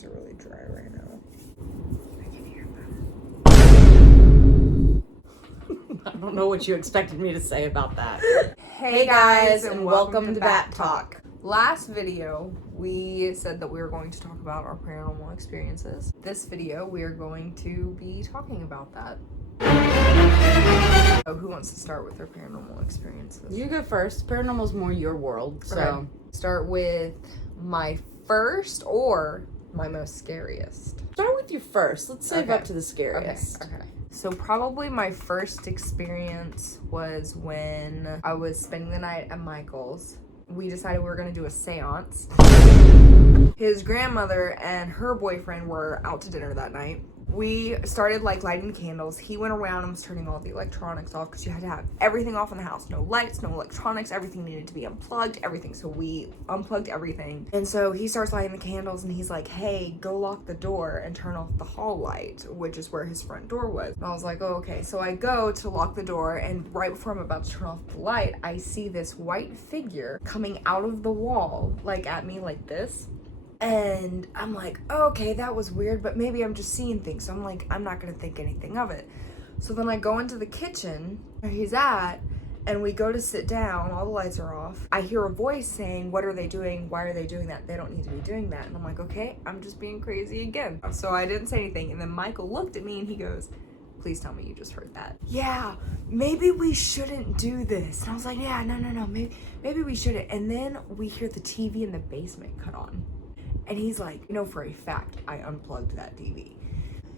hands are really dry right now. I can hear them. I don't know what you expected me to say about that. Hey guys, and welcome to Bat Talk. Last video, we said that we were going to talk about our paranormal experiences. This video, we are going to be talking about that. So who wants to start with their paranormal experiences? You go first. Paranormal's more your world, so. Okay. Start with my first or my most scariest. Start with you first. Let's save up to the scariest. Okay. So probably my first experience was when I was spending the night at Michael's. We decided we were going to do a seance. His grandmother and her boyfriend were out to dinner that night. We started lighting candles. He went around and was turning all the electronics off because you had to have everything off in the house. No lights, no electronics, everything needed to be unplugged, everything. So we unplugged everything. And so he starts lighting the candles and he's like, hey, go lock the door and turn off the hall light, which is where his front door was. And I was like, oh, okay. So I go to lock the door, and right before I'm about to turn off the light, I see this white figure coming out of the wall, at me like this. And I'm like, oh, okay, that was weird, but maybe I'm just seeing things. So I'm like, I'm not going to think anything of it. So then I go into the kitchen where he's at, and we go to sit down. All the lights are off. I hear a voice saying, what are they doing? Why are they doing that? They don't need to be doing that. And I'm like, okay, I'm just being crazy again. So I didn't say anything. And then Michael looked at me and he goes, please tell me you just heard that. Yeah, maybe we shouldn't do this. And I was like, yeah, no, maybe we shouldn't. And then we hear the TV in the basement cut on. And he's like, for a fact, I unplugged that TV.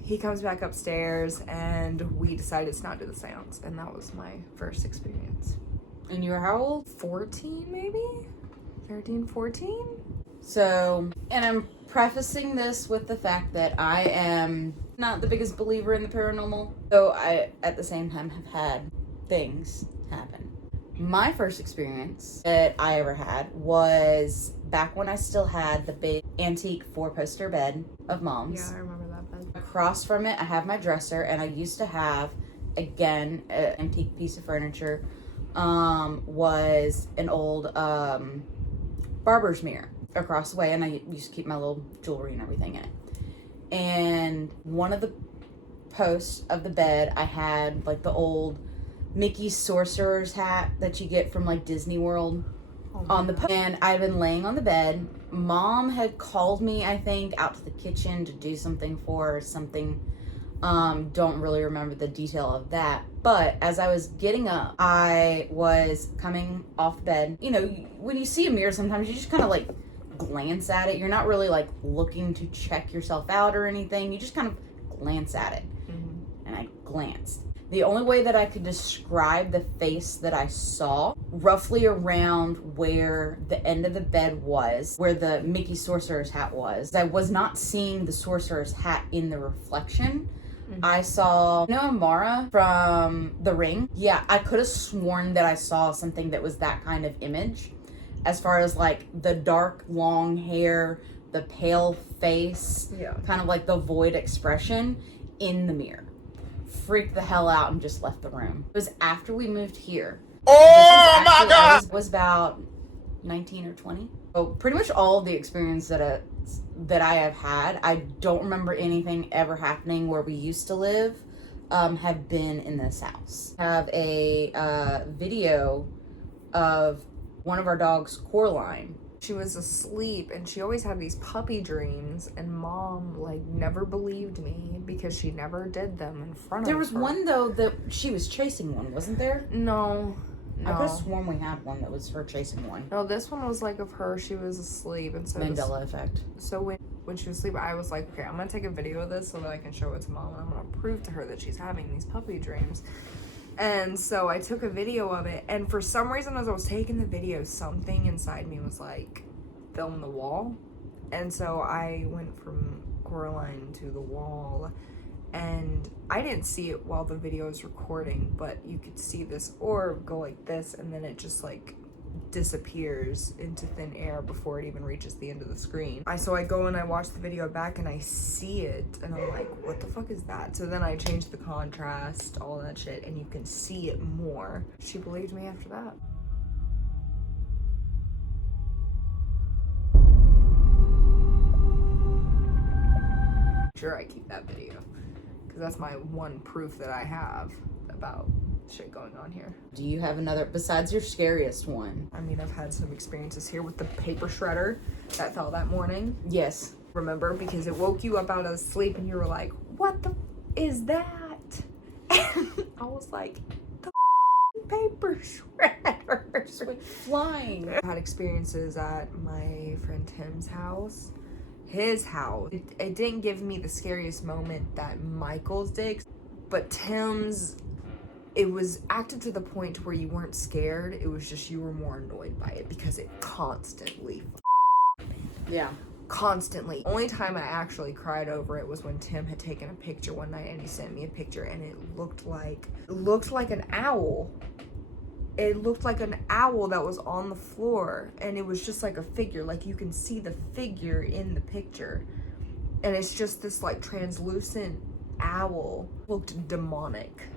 He comes back upstairs and we decided to not do the seance. And that was my first experience. And you were how old? 14 maybe? 13, 14? So, and I'm prefacing this with the fact that I am not the biggest believer in the paranormal. So I, at the same time, have had things happen. My first experience that I ever had was back when I still had the big antique 4-poster bed of Mom's. Yeah, I remember that bed. Across from it, I have my dresser, and I used to have, again, an antique piece of furniture, was an old barber's mirror across the way, and I used to keep my little jewelry and everything in it. And one of the posts of the bed, I had, the old Mickey Sorcerer's hat that you get from Disney World on the and I'd been laying on the bed. Mom had called me, I think, out to the kitchen to do something for her, something. Don't really remember the detail of that. But as I was getting up, I was coming off bed. When you see a mirror, sometimes you just kind of glance at it. You're not really looking to check yourself out or anything. You just kind of glance at it. Mm-hmm. And I glanced. The only way that I could describe the face that I saw, roughly around where the end of the bed was, where the Mickey Sorcerer's hat was, I was not seeing the Sorcerer's hat in the reflection. Mm-hmm. I saw, Amara from The Ring? Yeah, I could have sworn that I saw something that was that kind of image. As far as the dark, long hair, the pale face, kind of the void expression in the mirror. Freaked the hell out and just left the room. It was after we moved here. Oh my God! I was about 19 or 20. So pretty much all of the experience that I have had, I don't remember anything ever happening where we used to live, have been in this house. I have a video of one of our dogs, Coraline. She was asleep and she always had these puppy dreams, and Mom never believed me because she never did them in front of her. There was one though that she was chasing one, wasn't there? No. I could have sworn we had one that was her chasing one. No, this one was of her. She was asleep, and so Mandela effect. So when she was asleep, I was like, okay, I'm gonna take a video of this so that I can show it to Mom, and I'm gonna prove to her that she's having these puppy dreams. And so I took a video of it, and for some reason as I was taking the video, something inside me was film the wall. And so I went from Coraline to the wall, and I didn't see it while the video was recording, but you could see this orb go like this, and then it just disappears into thin air before it even reaches the end of the screen. So I go and I watch the video back and I see it and I'm like, what the fuck is that? So then I changed the contrast, all that shit, and you can see it more. She believed me after that. sure I keep that video. Because that's my one proof that I have about shit going on here. Do you have another, besides your scariest one? I mean, I've had some experiences here with the paper shredder that fell that morning. Yes. Remember? Because it woke you up out of sleep and you were like, what the is that? And I was like, the paper shredders. Like flying. I had experiences at my friend Tim's house. His house. It didn't give me the scariest moment that Michael's did, but Tim's, it was acted to the point where you weren't scared. It was just you were more annoyed by it because it constantly. Yeah. Constantly. Only time I actually cried over it was when Tim had taken a picture one night and he sent me a picture and it looked like an owl. It looked like an owl that was on the floor and it was just like a figure. Like you can see the figure in the picture. And it's just this like translucent owl. Looked demonic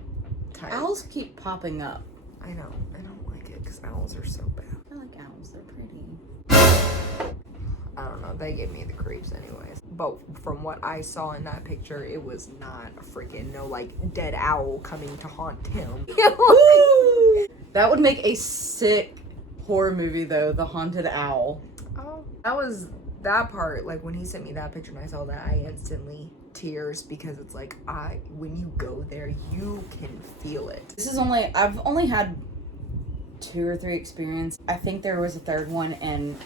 type. Owls keep popping up. I know. I don't like it because owls are so bad. I like owls. They're pretty. I don't know. They gave me the creeps anyways. But from what I saw in that picture, it was not a freaking no like dead owl coming to haunt him. That would make a sick horror movie though, The Haunted Owl. Oh, that was that part. Like when he sent me that picture and I saw that, I instantly tears because it's like when you go there, you can feel it. I've only had 2 or 3 experiences. I think there was a third one and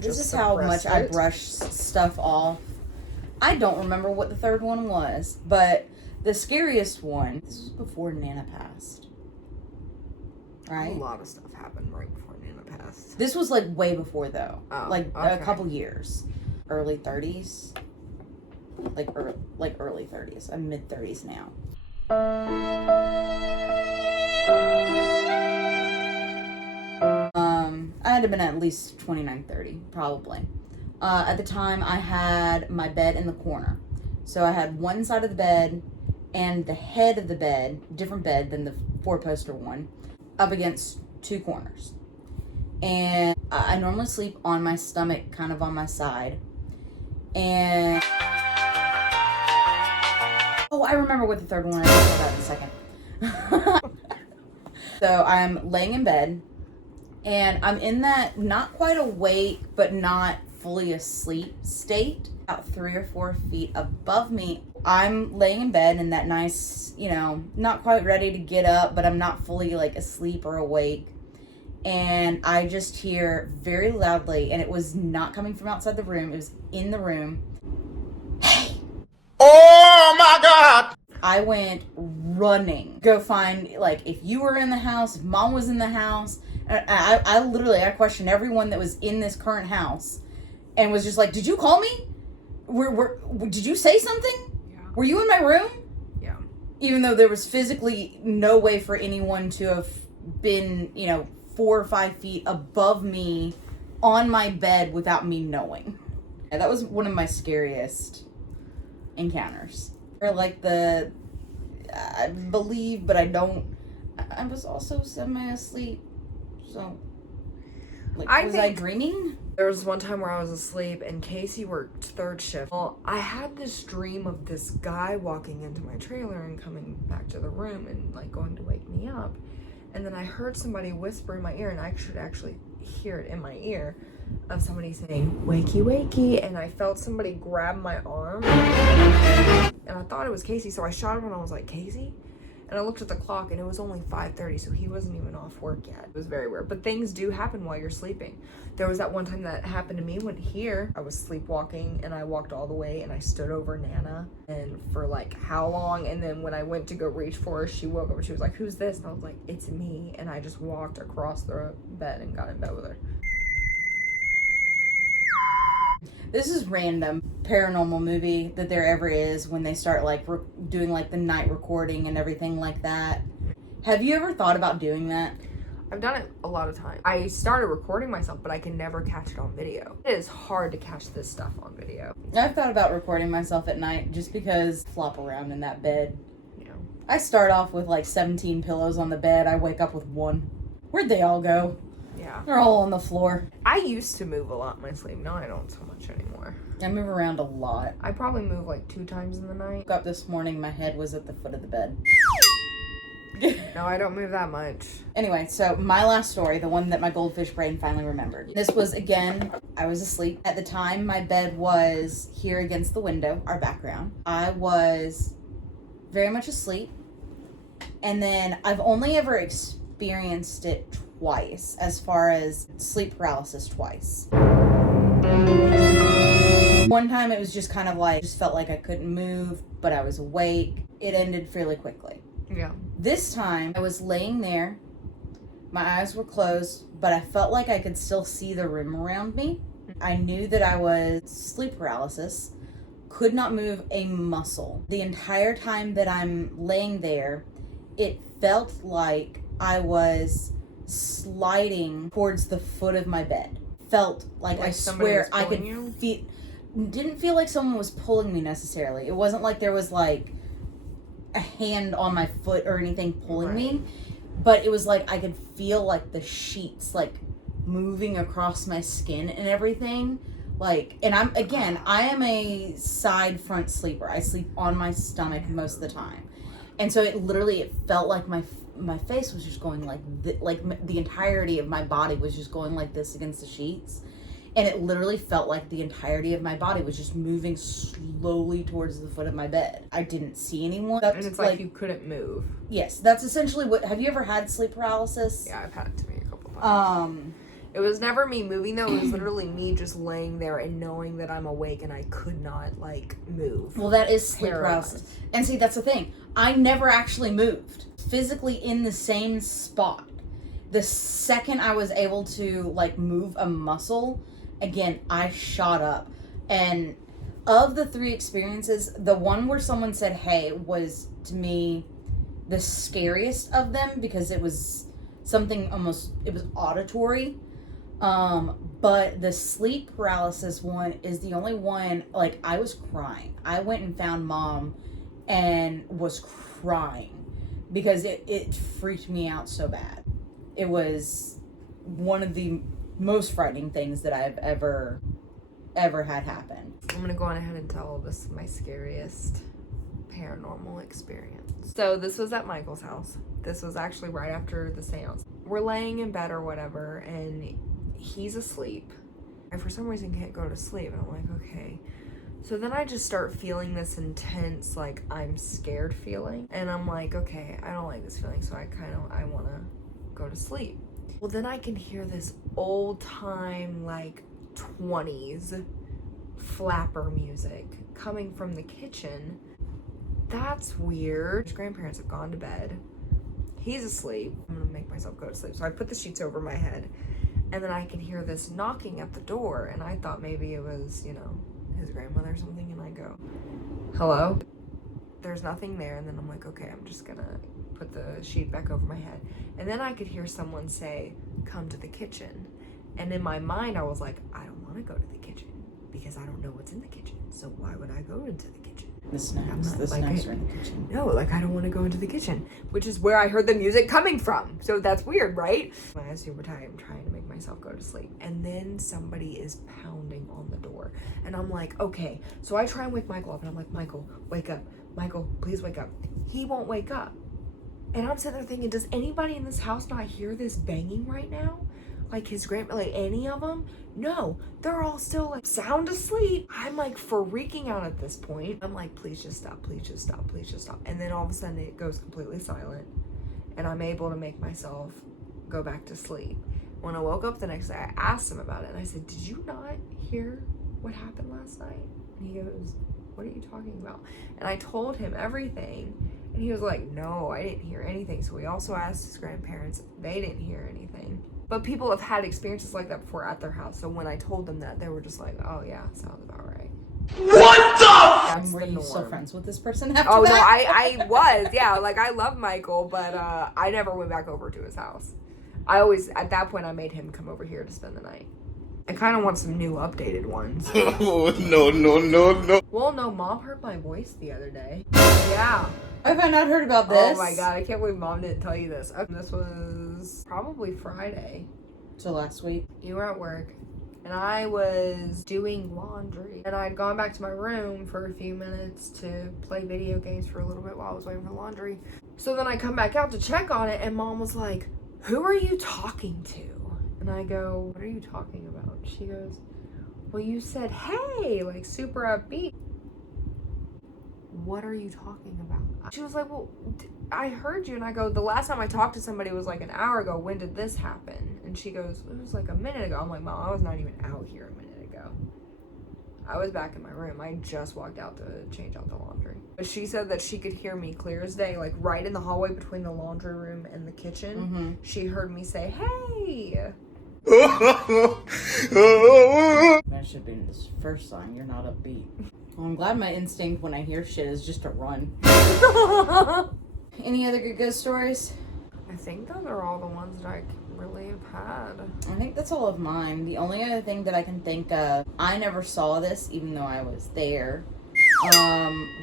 this is how much I brush stuff off. I don't remember what the third one was, but the scariest one, this was before Nana passed. Right? A lot of stuff happened right before Nana passed. This was like way before though. Oh, like okay. a couple years. Early 30s. Like early 30s. I'm mid 30s now. I had to have been at least 29, 30, probably. At the time, I had my bed in the corner. So I had one side of the bed and the head of the bed, different bed than the 4-poster one, up against 2 corners. And I normally sleep on my stomach, kind of on my side. And oh, I remember what the third one is. I'll talk about in a second. So I'm laying in bed. And I'm in that not quite awake, but not fully asleep state. About 3 or 4 feet above me, I'm laying in bed in that nice, not quite ready to get up, but I'm not fully like asleep or awake. And I just hear very loudly, and it was not coming from outside the room, it was in the room. Hey! Oh my God! I went running. Go find, if you were in the house, if mom was in the house. I questioned everyone that was in this current house and was just like, did you call me? Did you say something? Yeah. Were you in my room? Yeah. Even though there was physically no way for anyone to have been, 4 or 5 feet above me on my bed without me knowing. Yeah, that was one of my scariest encounters. Or I believe, but I don't. I was also semi-asleep. So, was I dreaming? There was one time where I was asleep and Casey worked 3rd shift. Well, I had this dream of this guy walking into my trailer and coming back to the room and going to wake me up. And then I heard somebody whisper in my ear, and I should actually hear it in my ear, of somebody saying, wakey, wakey. And I felt somebody grab my arm. And I thought it was Casey, so I shot him and I was like, Casey? And I looked at the clock and it was only 5:30, so he wasn't even off work yet. It was very weird. But things do happen while you're sleeping. There was that one time that happened to me I was sleepwalking and I walked all the way and I stood over Nana and for how long, and then when I went to go reach for her, she woke up and she was like, who's this? And I was like, it's me. And I just walked across the bed and got in bed with her. This is random paranormal movie that there ever is when they start doing the night recording and everything like that. Have you ever thought about doing that? I've done it a lot of times. I started recording myself, but I can never catch it on video. It is hard to catch this stuff on video. I've thought about recording myself at night just because I flop around in that bed. Yeah. I start off with 17 pillows on the bed. I wake up with 1. Where'd they all go? Yeah. They're all on the floor. I used to move a lot in my sleep. Now I don't so much anymore. I move around a lot. I probably move like 2 times in the night. Woke up this morning, my head was at the foot of the bed. No, I don't move that much. Anyway, so my last story, the one that my goldfish brain finally remembered. This was, again, I was asleep. At the time, my bed was here against the window, our background. I was very much asleep. And then I've only ever experienced it twice, as far as sleep paralysis twice. One time it was just kind of like, just felt like I couldn't move, but I was awake. It ended fairly quickly. Yeah. This time I was laying there, my eyes were closed, but I felt like I could still see the room around me. I knew that I was sleep paralysis, could not move a muscle. The entire time that I'm laying there, it felt like I was sliding towards the foot of my bed. Felt like I swear I could feel. Didn't feel like someone was pulling me necessarily. It wasn't like there was like a hand on my foot or anything pulling me, but it was like I could feel like the sheets like moving across my skin and everything. Like, and I am a side front sleeper. I sleep on my stomach most of the time. And so it felt like my face was just going like the entirety of my body was just going like this against the sheets. And it literally felt like the entirety of my body was just moving slowly towards the foot of my bed. I didn't see anyone. And it's like you couldn't move. Yes, that's essentially what... Have you ever had sleep paralysis? Yeah, I've had it to me a couple times. It was never me moving, though. It was literally me just laying there and knowing that I'm awake and I could not, like, move. Well, that is sleep paralysis. And see, that's the thing. I never actually moved. Physically in the same spot. The second I was able to, like, move a muscle... Again, I shot up. And of the 3 experiences, the one where someone said, hey, was to me the scariest of them because it was something it was auditory. But the sleep paralysis one is the only one, like, I was crying. I went and found Mom and was crying because it freaked me out so bad. It was one of the most frightening things that I've ever had happen. I'm gonna go on ahead and tell this my scariest paranormal experience. So this was at Michael's house. This was actually right after the seance. We're laying in bed or whatever, and he's asleep. I for some reason can't go to sleep, and I'm like, okay. So then I just start feeling this intense, like, I'm scared feeling, and I'm like, okay, I don't like this feeling, so I want to go to sleep. Well, then I can hear this old time, like 20s flapper music coming from the kitchen. That's weird. His grandparents have gone to bed. He's asleep. I'm gonna make myself go to sleep. So I put the sheets over my head, and then I can hear this knocking at the door, and I thought maybe it was, his grandmother or something, and I go, hello? There's nothing there, and then I'm like, okay, I'm just gonna put the sheet back over my head. And then I could hear someone say, come to the kitchen. And in my mind, I was like, I don't want to go to the kitchen because I don't know what's in the kitchen. So why would I go into the kitchen? The snacks are in the kitchen. No, like, I don't want to go into the kitchen, which is where I heard the music coming from. So that's weird, right? My eyes super tired. I'm trying to make myself go to sleep. And then somebody is pounding on the door. And I'm like, okay. So I try and wake Michael up, and I'm like, Michael, wake up. Michael, please wake up. He won't wake up. And I'm sitting there thinking, does anybody in this house not hear this banging right now? Like his grandma, like any of them? No, they're all still like sound asleep. I'm like freaking out at this point. I'm like, please just stop, please just stop, please just stop. And then all of a sudden it goes completely silent, and I'm able to make myself go back to sleep. When I woke up the next day, I asked him about it, and I said, did you not hear what happened last night? And he goes, what are you talking about? And I told him everything, and he was like, no, I didn't hear anything. So we also asked his grandparents. They didn't hear anything. But people have had experiences like that before at their house. So when I told them that, they were just like, oh yeah, sounds about right. What the? That's were you still friends with this person after that? No, I was, yeah. Like, I love Michael, but I never went back over to his house. I always, at that point, I made him come over here to spend the night. I kind of want some new updated ones. Oh, no. Well, no, Mom heard my voice the other day. Yeah. Have I not heard about this? Oh my God, I can't believe Mom didn't tell you this. This was probably Friday. So last week. You were at work. and I was doing laundry. And I'd gone back to my room for a few minutes to play video games for a little bit while I was waiting for laundry. So then I come back out to check on it, and Mom was like, "Who are you talking to?" And I go, "What are you talking about?" She goes, "Well, you said, hey," like super upbeat. "What are you talking about?" She was like, "Well, I heard you." And I go, "The last time I talked to somebody was like an hour ago. When did this happen?" And she goes, "It was like a minute ago." I'm like, "Mom, I was not even out here a minute ago. I was back in my room. I just walked out to change out the laundry." But she said that she could hear me clear as day, like right in the hallway between the laundry room and the kitchen. Mm-hmm. She heard me say, "Hey." That should be this first sign you're not upbeat. Well, I'm glad my instinct when I hear shit is just to run. Any other good ghost stories? I think those are all the ones that I really have had. I think that's all of mine. The only other thing that I can think of, I never saw this even though I was there,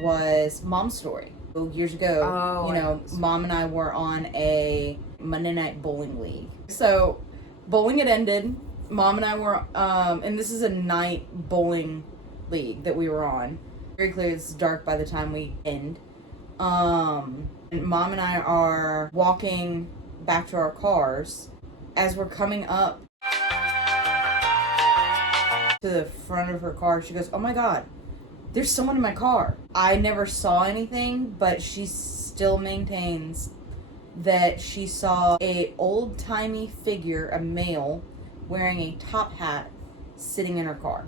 was Mom's story. So years ago, Mom and I were on a Monday night bowling league. So bowling had ended. Mom and I were, and this is a night bowling league that we were on. Very clear it's dark by the time we end. And Mom and I are walking back to our cars. As we're coming up to the front of her car, she goes, "Oh my God, there's someone in my car." I never saw anything, but she still maintains that she saw a old-timey figure, a male, wearing a top hat, sitting in her car.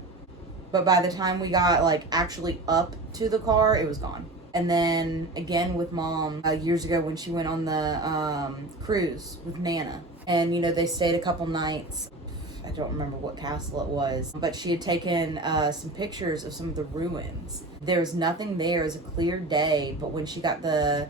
But by the time we got, like, actually up to the car, it was gone. And then, again, with Mom, years ago when she went on the cruise with Nana. And, they stayed a couple nights. I don't remember what castle it was. But she had taken some pictures of some of the ruins. There was nothing there. It was a clear day. But when she got the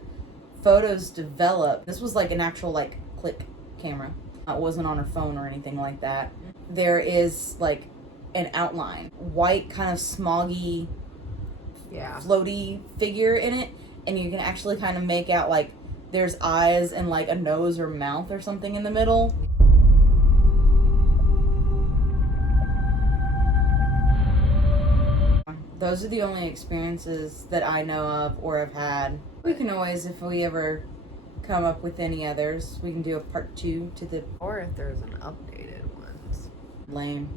photos developed, this was, like, an actual, like, click camera. It wasn't on her phone or anything like that. There is, like, an outline. White, kind of smoggy, floaty figure in it, and you can actually kind of make out like there's eyes and like a nose or mouth or something in the middle. Those are the only experiences that I know of or have had. We can always, if we ever come up with any others, we can do a part 2 to the... Or if there's an updated ones. Lame.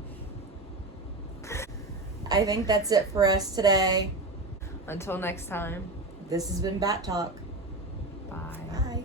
I think that's it for us today. Until next time. This has been Bat Talk. Bye. Bye.